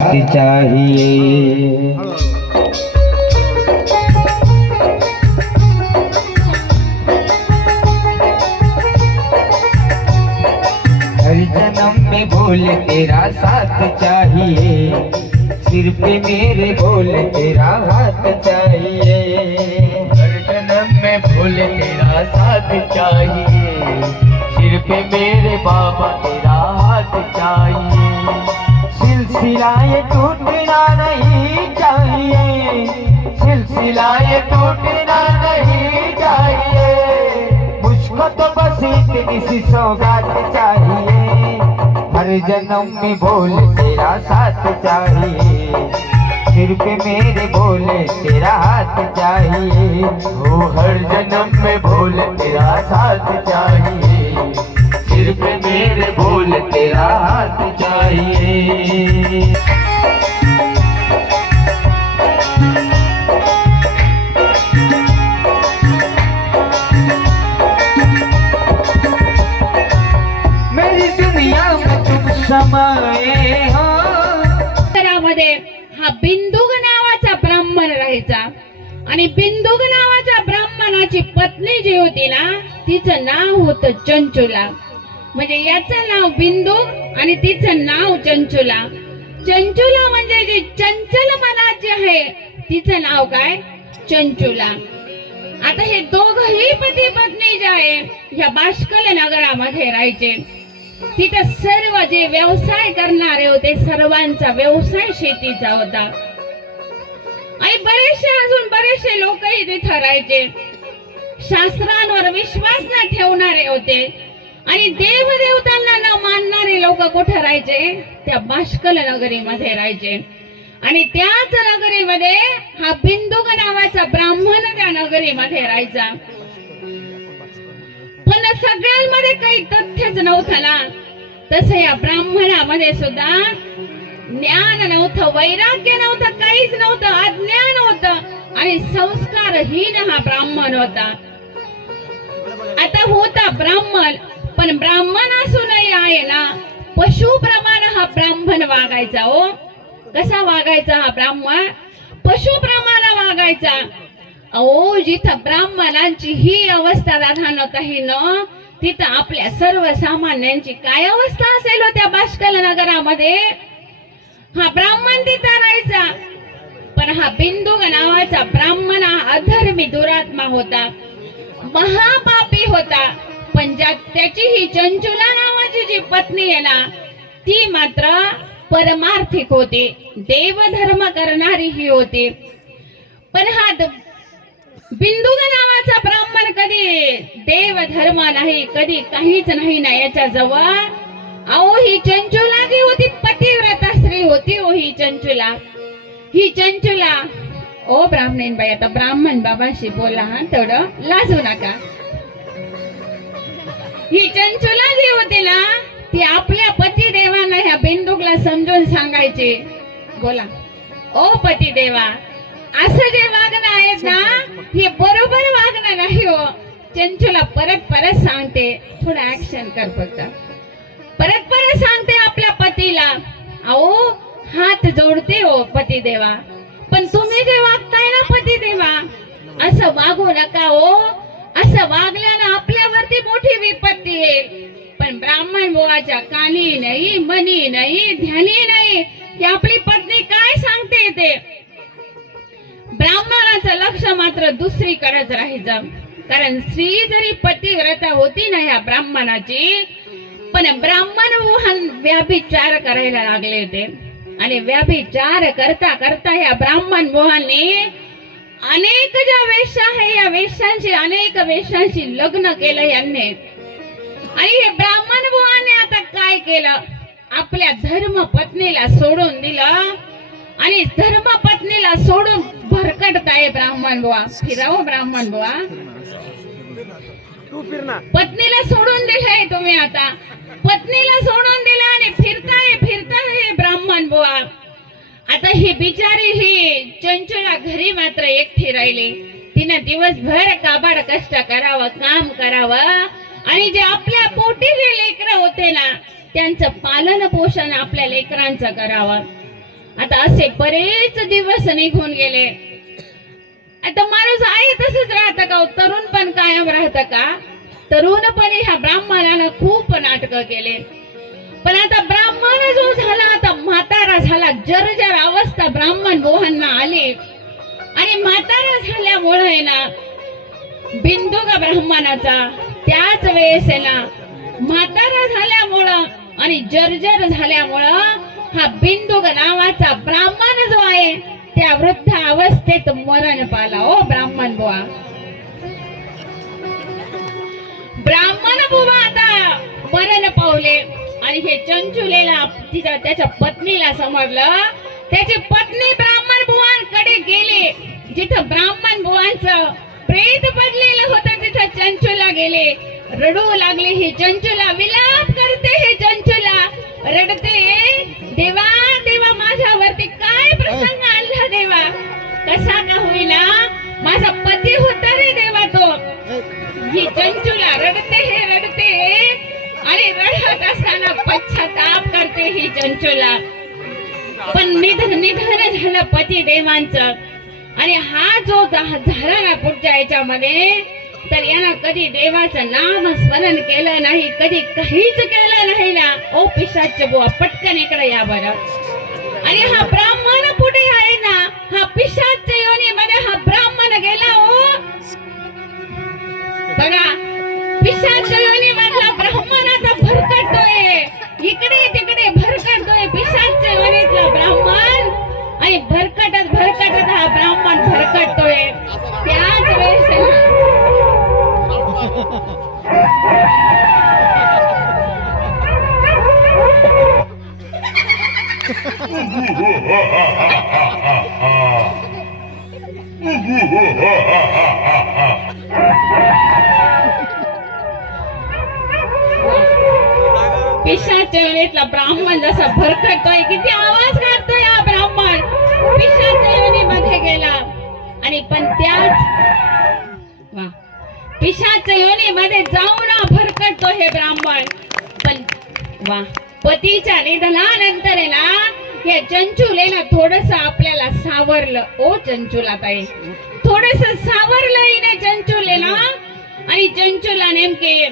चाहिए। हर जन्म में बोल तेरा साथ चाहिए, सिर पे मेरे बोल तेरा हाथ चाहिए। हर जन्म में बोल तेरा साथ चाहिए, सिर पे मेरे बाबा तेरा हाथ चाहिए। सिलसिलाए टूटना नहीं चाहिए, सिलसिलाए टूटना नहीं चाहिए। मुझको तो बस इतनी सी सौगात चाहिए। हर जन्म में बोल तेरा साथ चाहिए, सिर पे मेरे बोल तेरा हाथ चाहिए। ओ हर जन्म में बोल तेरा साथ चाहिए, सिर पे मेरे बोल तेरा हाथ चाहिए। मेरी दुनिया में तुम समाये हो। मध्ये हा बिंदुक नावाचा ब्राह्मण राहायचा आणि बिंदुक नावाच्या ब्राह्मणाची पत्नी जी होती ना, तिचं नाव होतं चंचुला. म्हणजे याचं नाव बिंदुक आणि तिचं नाव चंचुला. चंचुला म्हणजे जी चंचल मनाची आहे तिचं नाव काय, चंचुला. आता हे दोघही पती पत्नी जे आहे या बाष्कल नगरामध्ये राहायचे. तिथं सर्व जे व्यवसाय करणारे होते सर्वांचा व्यवसाय शेतीचा होता. आणि बरेचसे लोकही तिथं राहायचे. शास्त्रांवर विश्वास न ठेवणारे होते आणि देवदेवतांना न मानणारे लोक कुठे राहायचे, त्या बाष्कल नगरीमध्ये राहायचे. आणि त्याच नगरीमध्ये हा बिंदुक नावाचा ब्राह्मण त्या नगरीमध्ये राहायचा. पण सगळ्यांमध्ये काही तथ्यच नव्हतं ना, तसं या ब्राह्मणामध्ये सुद्धा ज्ञान नव्हतं, वैराग्य नव्हतं, काहीच नव्हतं, अज्ञान होतं आणि संस्कारहीन हा ब्राह्मण होता. आता होता ब्राह्मण, पण ब्राह्मण असूनही आहे ना पशुप्रमाणे हा ब्राह्मण वागायचा. हो, कसा वागायचा हा ब्राह्मण, पशुप्रमाणे वागायचा. अहो, जिथं ब्राह्मणांची ही अवस्था राहणं काही न, तिथं आपल्या सर्वसामान्यांची काय अवस्था असेल हो त्या बाष्कल नगरामध्ये. हा ब्राह्मण तिथं राहायचा, पण हा बिंदुक नावाचा ब्राह्मण हा अधर्मी दुरात्मा होता, महापापी होता. पण त्याची ही चंचुला नावाची जी पत्नी आहे ना, ती मात्र परमार्थिक होती, देवधर्म करणारी ही होती. पण हा बिंदुक नावाचा ब्राह्मण कधी देव धर्म नाही, कधी काहीच नाही ना याच्या जवळ. अहो, ही चंचुला जी होती पतिव्रता स्त्री होती. हो, ही चंचुला ओ ब्राह्मण बाई, आता ब्राह्मण बाबांशी बोला हा, तेवढं लाजू नका. ही चंचुला जी होती ना, ती आपल्या पतिदेवांना ह्या बिंदुकला समजून सांगायची. बोला, ओ पतिदेवा, असं जे वागणं आहेत ना, हे बरोबर वागणं नाही हो. चंचुला परत सांगते, थोडं ऍक्शन कर फक्त. परत सांगते आपल्या पतीला, अहो हात जोडते हो पतिदेवा, पण तुम्ही जे वागताय ना पतिदेवा, असं वागू नका हो. असं वागल्यानं आपल्यावरती मोठी विपत्ती येईल. पण ब्राह्मण बुवाच्या कानी नाही, मनी नाही, ध्यानी नाही की आपली पत्नी काय सांगते ते. ब्राह्मणाचं लक्ष मात्र दुसरीकडेच राहायचं. कारण स्त्री जरी पतिव्रता होती ना ह्या ब्राह्मणाची, पण ब्राह्मण व्याभिचार करायला लागले होते. आणि व्याभिचार करता करता ह्या ब्राह्मण बुवांनी अनेक ज्या वेश्या आहे या वेश्यांशी, अनेक वेश्यांशी लग्न केलं यांनी. आणि हे ब्राह्मण बुवांनी आता काय केलं, आपल्या धर्म पत्नीला सोडून दिलं. आणि धर्म पत्नीला सोडून भरकटताय ब्राह्मण बुवा. फिराव ब्राह्मण बुवा, पत्नीला सोडून दिलंय तुम्ही, आता पत्नीला सोडून दिलं आणि फिरताय ब्राह्मण बुवा. आता ही बिचारी ही चंचुला घरी मात्र एकटी राहिली. तिनं दिवसभर काबाड कष्ट करावं, काम करावं आणि जे आपल्या पोटी जे लेकरं होते ना त्यांचं पालन पोषण आपल्या लेकरांचं करावं. आता असे बरेच दिवस निघून गेले. आता माणूस आहे तसंच राहतं का? तरुण पण कायम राहतं का? तरुणपणे ह्या ब्राह्मणानं खूप नाटकं केले. पण आता ब्राह्मण जो झाला, आता म्हातारा झाला, जर्जर अवस्था ब्राह्मण बुवांना आली. आणि म्हातारा झाल्यामुळे ना बिंदुक ब्राह्मणाचा त्याच वेळेस आहे ना म्हातारा झाल्यामुळं आणि जर्जर झाल्यामुळं हा बिंदुक नावाचा ब्राह्मण जो आहे त्या वृद्ध अवस्थेत मरण पावला. ओ ब्राह्मण बुवा, ब्राह्मण बुवा आता मरण पावले. आणि हे चंचुलेला त्याच्या पत्नीला समजलं. त्याची पत्नी ब्राह्मण बुवांकडे गेली. जिथं ब्राह्मण बुवांचं प्रेत पडलेलं होतं तिथं चंचुला गेले. रडू लागले. ही चंचुला विलाप करते. ही चंचुला रडते, देवा देवा माझ्यावरती काय प्रसंग आला देवा, कसा का होईना माझा पती होता रे देवा तो. ही चंचुला रडते, हे रडते आणि रडत असताना पश्चाताप करते ही चंचुला. पण निधन झालं पती देवांचं. आणि हा जो झाला ना पुढच्या याच्यामध्ये, तर यानं कधी देवाचं नाम स्मरण केलं नाही, कधी काहीच केलं नाही ना. ओ पिशाच बुवा, पटकन इकडे या बरं. आणि हा ब्राह्मण पुढे आहे ना, हा पिशाच योनीमध्ये हा ब्राह्मण गेला. ओ बघा, पिशाच योनी मधला ब्राह्मण आता भरकटतोय, इकडे तिकडे भरकटतोय पिशाच योनीतला ब्राह्मण. आणि भरकटत भरकटत हा ब्राह्मण भरकटतोय. त्याच वेळेस पिशाच योनीतला ब्राह्मण जसा भरकटतोय, किती आवाज काढतोय हा ब्राह्मण. पिशाच योनीमध्ये गेला. आणि पण त्याच पिशाच योनीमध्ये जाऊन भरकटतो हे ब्राह्मण. पण वा, पतीच्या निधनानंतर आहे ना हे चंचुलेला थोडस आपल्याला सावरलं. ओ चंचुला ताई, थोडस सावरलं हिने चंचुलेला. आणि चंचुला नेमके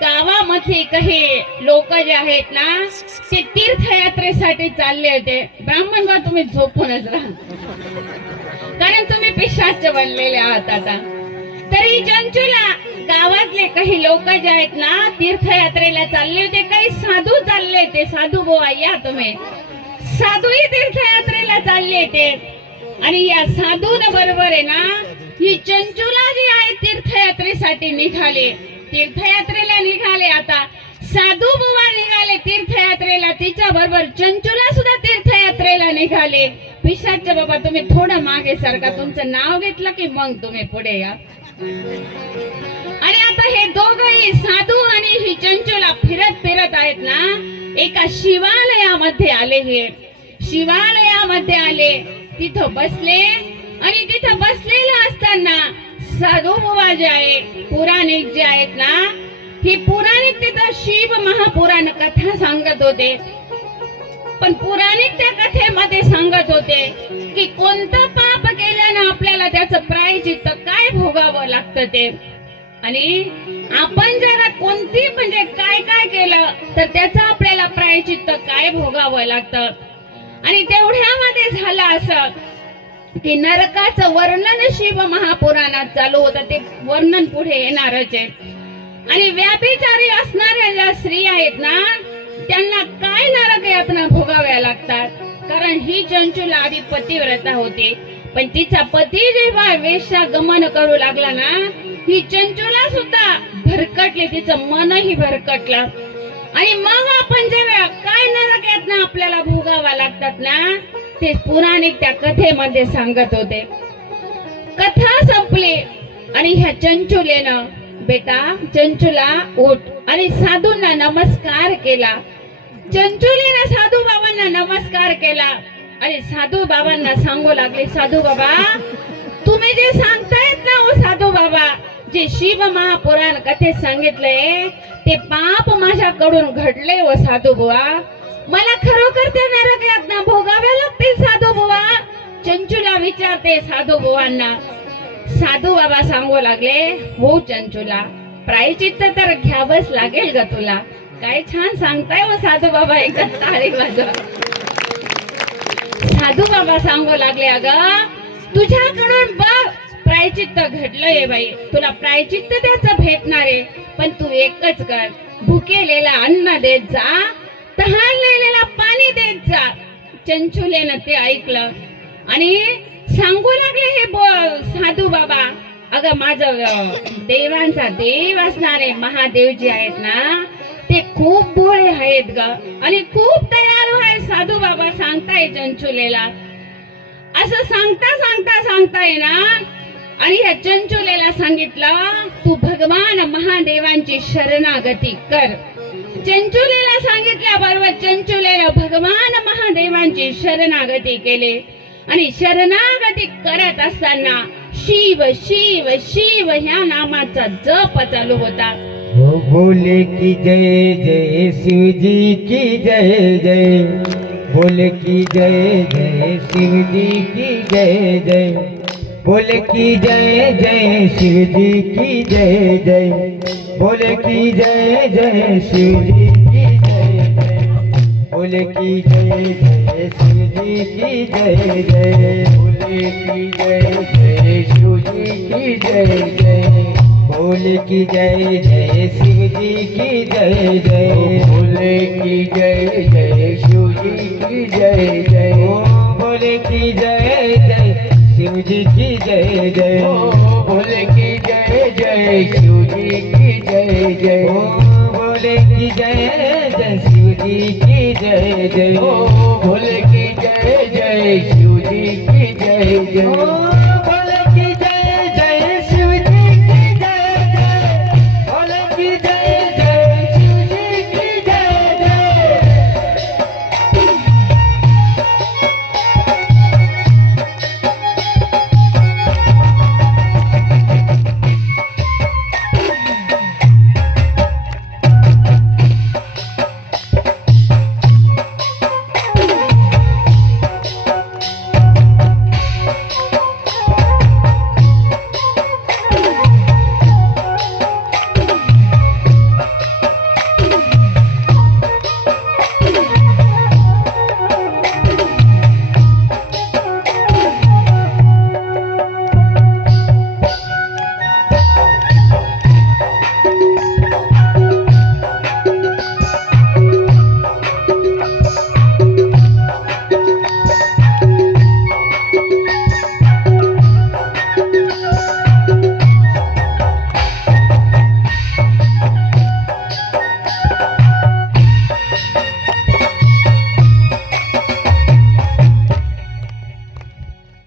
गावामध्ये काही लोक जे आहेत ना ते तीर्थयात्रेसाठी चालले होते. ब्राह्मण बा तुम्ही झोपूनच राहा, कारण तुम्ही पिशाच बनलेले आहात आता. तरी चंचुला गावातले काही लोक जे आहेत ना तीर्थयात्रेला चालले होते. काही साधू चालले होते. साधू बुवा या तुम्ही. साधूही तीर्थयात्रेला चालले होते. आणि या साधू बरोबर आहे ना ही चंचुला जी आहे तीर्थयात्रेसाठी निघाले. तीर्थयात्रेला निघाले. आता साधू बुवा निघाले तीर्थयात्रेला, तिच्या बरोबर चंचुला सुद्धा तीर्थयात्रेला निघाले. पिशाच बाबा तुम्ही थोडं मागे सारखा, तुमचं नाव घेतलं की मग तुम्ही पुढे या. आणि आता हे दोघही साधू आणि ही चंचुला फिरत फिरत आहेत ना एका शिवालयामध्ये आले. हे शिवालयामध्ये आले, तिथं बसले. आणि तिथं बसलेलं असताना साधू बुवा जे आहे पुराणिक जे आहेत ना, ही पुराणिक तिथं शिव महापुराण कथा सांगत होते. पण पुराणिक त्या कथेमध्ये सांगत होते की कोणतं पाप केल्यानं आपल्याला त्याचं प्रायश्चित्त काय भोगावं लागतं ते. आणि आपण जरा कोणती म्हणजे काय काय केलं तर त्याचं आपल्याला प्रायश्चित्त काय भोगावं लागतं. आणि तेवढ्यामध्ये झालं असं की नरकाचं वर्णन शिव महापुराणात चालू होतं. ते वर्णन पुढे येणारच आहे. आणि व्याभिचारी असणाऱ्या ज्या स्त्री आहेत ना त्यांना काय नरक यातना भोगाव्या लागतात. कारण ही चंचुला आधी पतिव्रता होती, पण तिचा पती जेव्हा वेश्यागमन करू लागला ना ही चंचुला सुद्धा भरकटली, तिचं मनही भरकटलं. आणि मग आपण जेव्हा काय नरक यातना आपल्याला भोगावा लागतात ना ते पुराणिक त्या कथेमध्ये सांगत होते. कथा संपली आणि ह्या चंचुलेनं बेटा चंचुला उठ आणि साधूंना नमस्कार केला. चंचुलीनं साधू बाबांना नमस्कार केला आणि साधू बाबांना सांगू लागले, साधू बाबा तुम्ही जे सांगतायत ना ओ साधू बाबा, जे शिव महापुराण कथेत सांगितलंय ते पाप माझ्याकडून घडले व साधू बुवा, मला खरोखर त्या नरक यातना भोगाव्या लागतील विचारते साधू बुवांना. साधू बाबा सांगू लागले, हो चंचुला, प्रायचित्त तर घ्यावंच लागेल ग तुला. काय छान सांगताय हो साधू बाबा, एकदा टाळी वाजवा. साधू बाबा सांगू लागले, अगं तुझ्याकडून बघ प्रायचित्त घडलंय बाई, तुला प्रायचित्त त्याचं भेटणार आहे. पण तू एकच कर, भुकेलेला अन्न देत जा, तहानलेला पाणी देत जा. चंचुलेनं ते ऐकलं आणि सांगू लागले हे साधू बाबा, अगं माझं देवांचा देव असणारे महादेव जे आहेत ना, ते खूप भोळे आहेत ग आणि खूप दयाळू आहेत. साधू बाबा सांगताय चंचुलेला. असं सांगताय ना, आणि ह्या चंचुलेला सांगितलं, तू भगवान महादेवांची शरणागती कर. चंचुलेला सांगितल्याबरोबर चंचुलेला भगवान महादेवांची शरणागती केली. आणि शरणागती करत असताना शिव शिव शिव ह्या नामाचा जप चालू होता. हो बोले की जय जय शिवजी की जय जय, बोले की जय जय शिवजी की जय जय, बोले की जय जय शिवजी की जय जय, बोले की जय जय शिवजी की जय जय, बोले की जय जय शिवजी की जय जय, बोले की जय जय शिवजी की जय जय, बोले की जय जय शिवजी की जय जय, बोले की जय जय शिवजी की जय जय, बोले की जय जय शिवजी की जय जय, बोले की जय जय शिवजी की जय जय, बोले की जय जय शिवजी की जय जय, बोले की जय जय शिवजी की जय जय, बोले की जय जय शिवजी की जय जय, बोले की जय जय शिवजी की जय जय.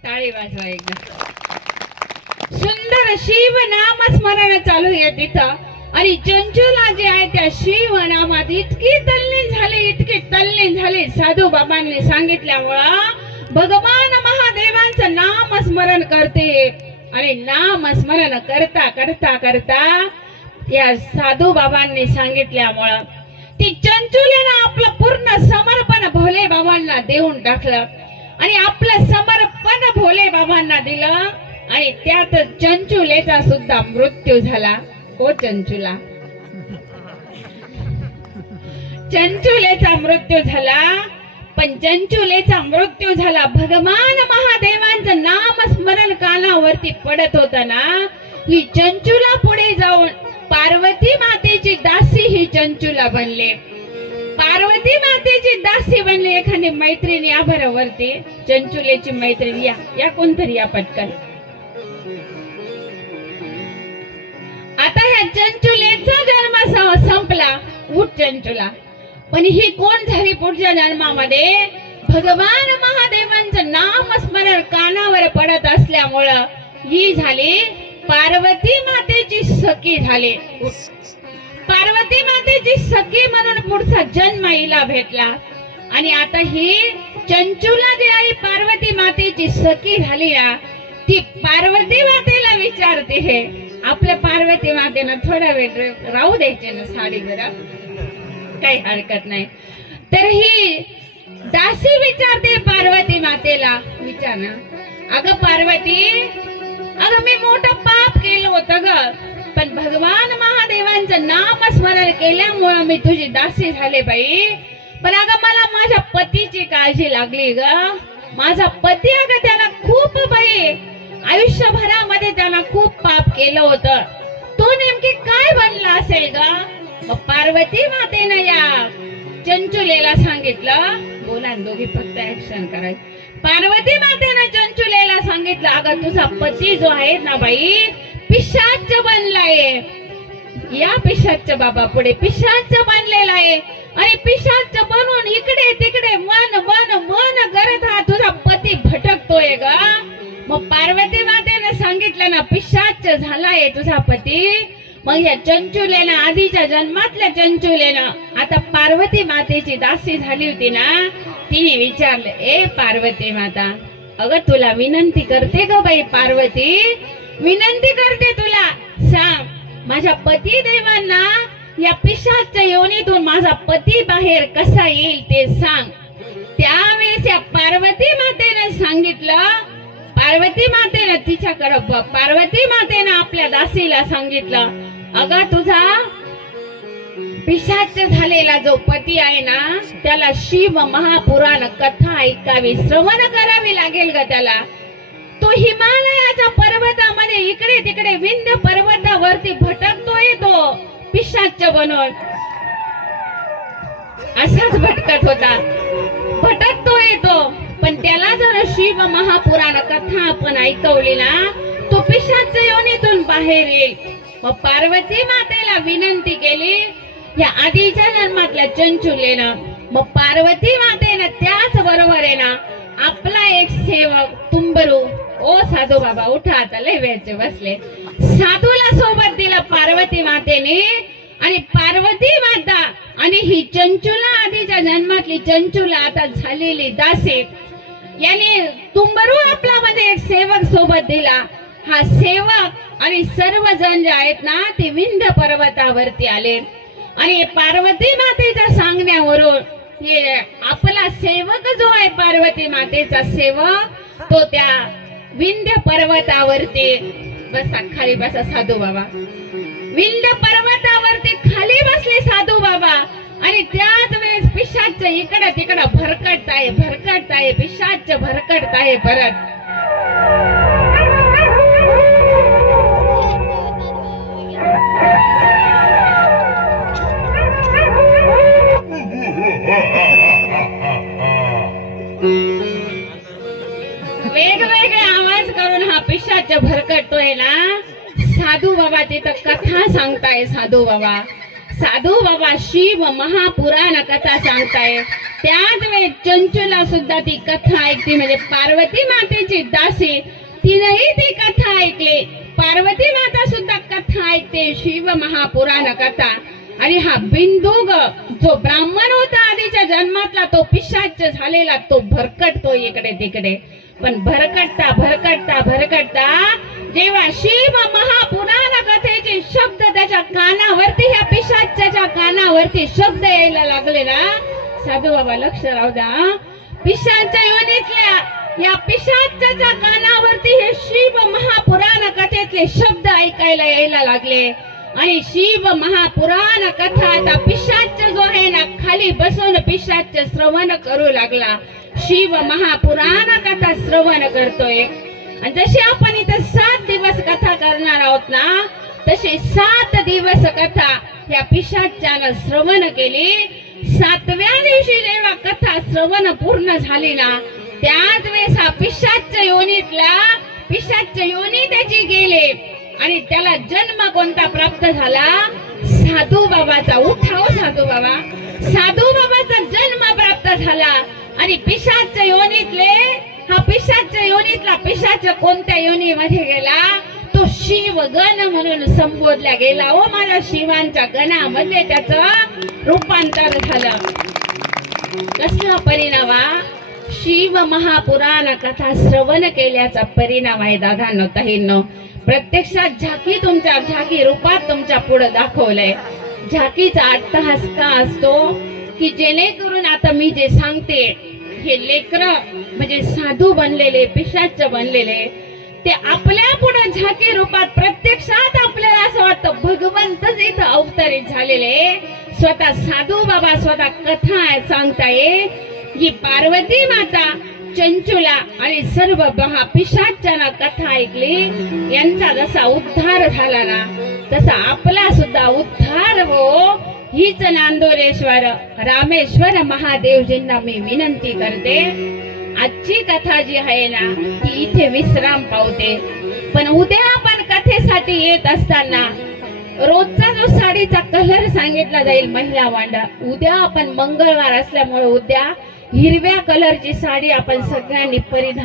टाळी वाजवा एकदा. सुंदर शिव नाम स्मरण चालू आहे तिथं. आणि चंचुला जे आहे त्या शिव नामात इतके तल्लीन झाले साधू बाबांनी सांगितल्यामुळं भगवान महादेवांचं नाम स्मरण करते. आणि नाम स्मरण करता करता करता या साधू बाबांनी सांगितल्यामुळं ती चंचुलेनं आपलं पूर्ण समर्पण भोले बाबांना देऊन टाकलं. आणि आपलं समर्पण भोले बाबांना दिलं. आणि त्यात चंचुलेचा सुद्धा मृत्यू झाला. हो चंचुला, चंचुलेचा मृत्यू झाला. पण चंचुलेचा मृत्यू झाला भगवान महादेवांचं नाम स्मरण कानावरती पडत होतं ना. ही चंचुला पुढे जाऊन पार्वती मातेची दासी ही चंचुला बनले. पार्वती मातेची दासी बनली. एखादी मैत्रीण या बरं वरती, चंचुलेची मैत्रीण या, या कोणतरी या पटकन. आता ह्या चंचुलेचा जन्म संपला. उठ चंचुला. पण ही कोण झाली पुढच्या जन्मामध्ये? भगवान महादेवांचं नाम स्मरण कानावर पडत असल्यामुळं ही झाली पार्वती मातेची सखी झाली. पार्वती मातेची सखी म्हणून पुढचा जन्म हिला भेटला. आणि आता ही चंचुला जी आई पार्वती मातेची सखी झाली ना, ती पार्वती मातेला विचारते, हे आपल्या पार्वती मातेनं थोडा वेळ राहू द्यायचे ना साडीवर, काही हरकत नाही. तर ही दासी विचारते पार्वती मातेला, विचार ना. अगं पार्वती, अगं मी मोठं पाप केलं होतं ग, पण भगवान महादेवांचं नामस्मरण केल्यामुळं मी तुझी दासी झाले बाई. पण अगं मला माझ्या पतीची काळजी लागली ग. माझा पती अगं त्याला खूप बाई आयुष्यभरामध्ये त्याला खूप पाप केलं होतं. तो नेमकी काय बनला असेल ग. मग पार्वती मातेनं या चंचुलेला सांगितलं. बोला ना दोघी फक्त ऍक्शन करायचं. पार्वती मातेनं चंचुलेला सांगितलं, अगं तुझा पती जो आहे ना बाई पिशाच बनलाय. या पिशाच बाबा पुढे पिशाच बनलेला आहे आणि पिशाच बनून इकडे तिकडे मन मन मन करत हा तुझा पती भटकतोय ग. मग पार्वती मातेनं सांगितलं ना पिशाच झालाय तुझा पती. मग या चंचुलेनं आधीच्या जन्मातल्या चंचुलेनं आता पार्वती मातेची दासी झाली होती ना, तिने विचारलं, ए पार्वती माता, अगं तुला विनंती करते ग बाई पार्वती, विनंती करते तुला, सांग माझ्या पती देवांना या पिशाच्या योनीतून माझा पती बाहेर कसा येईल ते सांग. त्यावेळेस या पार्वती मातेने सांगितलं. पार्वती मातेनं तिच्याकडं पार्वती मातेनं आपल्या दासीला सांगितलं, अगं तुझा पिशाच झालेला जो पती आहे ना त्याला शिव महापुराण कथा ऐकावी, श्रवण करावी लागेल ग त्याला. तो हिमालयाच्या पर्वतामध्ये इकडे तिकडे विंध्य पर्वतावरती भटकतोय तो पिशाच बनून. असाच भटकत होता, भटकतोय तो. पण त्याला जर शिव महापुराण कथा आपण ऐकवली ना तो पिशाच योनीतून बाहेर येईल. मग पार्वती मातेला विनंती केली या आधीच्या जन्मातल्या चंचुलेनं. मग पार्वती मातेनं त्याच बरोबर आहे ना आपला एक सेवक तुंबरू, ओ साधू बाबा उठा आता लय वेळचे बसले, साधूला सोबत दिलं पार्वती मातेने. आणि पार्वती माता आणि ही चंचुला आधीच्या जन्मातली चंचुला आता झालेली दासी याने तुंबरू आपला मध्ये एक सेवक सोबत दिला. हा सेवक आणि सर्वजण जे आहेत ना ते विंध्य पर्वतावरती आले आणि पार्वती मातेच्या सांगण्यावरून हे आपला सेवक जो आहे पार्वती मातेचा सेवक तो त्या विंध्य पर्वतावरती बसा, खाली बसा साधू बाबा. विंध्य पर्वतावरती खाली बसले साधू बाबा आणि त्याच वेळेस पिशाच इकडं तिकडं भरकटताय पिशाच भरकटताय परत. वेगवेगळे आवाज करून हा पिशाच भरकटतोय ना. साधू बाबा तिथं कथा सांगताय. साधू बाबा शिव महापुराण कथा सांगताय. त्याच वेळेस चंचुला सुद्धा ती कथा ऐकते, म्हणजे पार्वती मातेची दासी तिनेही ती कथा ऐकली. पार्वती माता सुद्धा कथा ऐकते शिव महापुराण कथा. आणि हा बिंदुग जो ब्राह्मण होता आधीच्या जन्मातला तो पिशाच झालेला तो भरकटतो इकडे तिकडे. पण भरकटता जेव्हा शिव महापुराण कथेचे शब्द त्याच्या कानावरती ह्या पिशाच्याच्या कानावरती शब्द यायला लागले ना, साधू बाबा लक्ष राहू द्या, पिशाच्या योनीतल्या या पिशाच्याच्या कानावरती हे शिव महापुराण कथेतले शब्द ऐकायला यायला लागले. आणि शिव महापुराण कथा आता पिशाच जो आहे ना खाली बसून पिशाच श्रवण करू लागला. शिव महापुराण कथा श्रवण करतोय. आणि जशी आपण इथे 7 दिवस कथा करणार आहोत ना तशी 7 दिवस कथा या पिशाच्यानं श्रवण केली. 7व्या दिवशी जेव्हा कथा श्रवण पूर्ण झाली ना त्याच वेळेस हा पिशाच योनी त्याची गेले आणि त्याला जन्म कोणता प्राप्त झाला, साधू बाबाचा. उठाव साधू बाबाचा जन्म प्राप्त झाला. आणि पिशाच योनीतला पिशाच कोणत्या योनीमध्ये गेला, तो शिवगण म्हणून संबोधला गेला. ओ माझ्या शिवांच्या गणामध्ये त्याचं रूपांतर झालं. कसला परिणाम, शिव महापुराण कथा श्रवण केल्याचा परिणाम आहे दादांनो ताईंनो. प्रत्यक्षात झाकी रूपात तुमच्या पुढे दाखवलंय. झाकीचा अट्टहास का असतो की जेणेकरून आता मी जे सांगते हे लेकरं म्हणजे साधू बनलेले, पिशाच बनलेले, ते आपल्या पुढे झाकी रूपात प्रत्यक्षात आपल्याला असं वाटतं भगवंतच इथं अवतरित झालेले, स्वतः साधू बाबा स्वतः कथा सांगताय की पार्वती माता, चंचुला आणि सर्व पिशाचांना कथा ऐकली, यांचा जसा उद्धार झाला ना तसा आपला सुद्धा उद्धार हो, हीच नांदोरेश्वर रामेश्वर महादेवजींना मी विनंती करते. आजची कथा जी आहे ना ती इथे विश्राम पावते, पण उद्या आपण कथेसाठी येत असताना रोजचा जो साडीचा कलर सांगितला जाईल महिला वांडा, उद्या आपण मंगळवार असल्यामुळे उद्या हिरव्या कलरची साडी आपण सगळ्यांनी परिधान